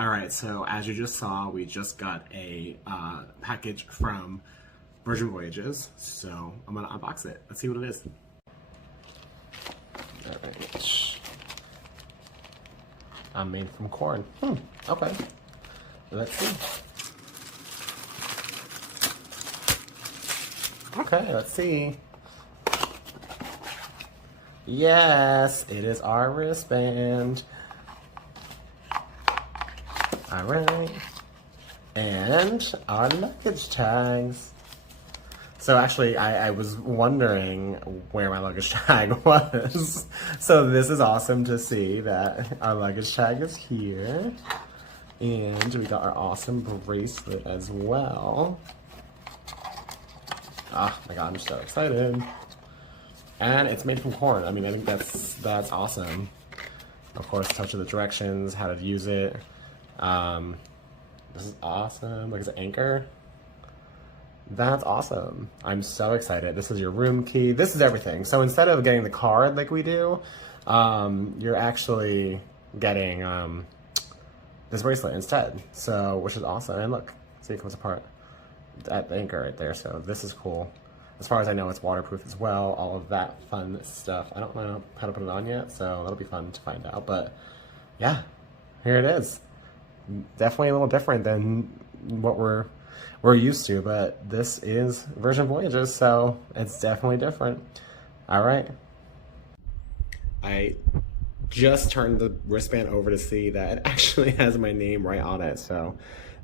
All right, so as you just saw, we just got a package from Virgin Voyages, so I'm gonna unbox it. Let's see what it is. All right. I'm made from corn. Okay. Let's see. Okay, let's see. Yes, it is our wristband. All right. And our luggage tags. So actually, I was wondering where my luggage tag was. So this is awesome to see that our luggage tag is here. And we got our awesome bracelet as well. Oh my god, I'm so excited. And it's made from corn. I mean, I think that's awesome. Of course, touch of the directions, how to use it. This is awesome. Look, it's an anchor. That's awesome. I'm so excited. This is your room key. This is everything. So instead of getting the card like we do, you're actually getting this bracelet instead. So, which is awesome. And look, see, it comes apart at the anchor right there. So this is cool. As far as I know, it's waterproof as well. All of that fun stuff. I don't know how to put it on yet, so that'll be fun to find out. But yeah, here it is. Definitely a little different than what we're used to, but this is Virgin Voyages, so it's definitely different. All right. I just turned the wristband over to see that it actually has my name right on it, so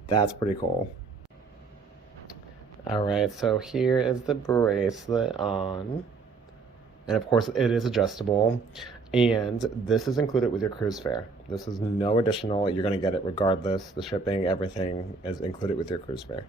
that's pretty cool. All right, so here is the bracelet on, and of course it is adjustable, and this is included with your cruise fare. This is no additional. You're going to get it regardless. The shipping, everything is included with your cruise fare.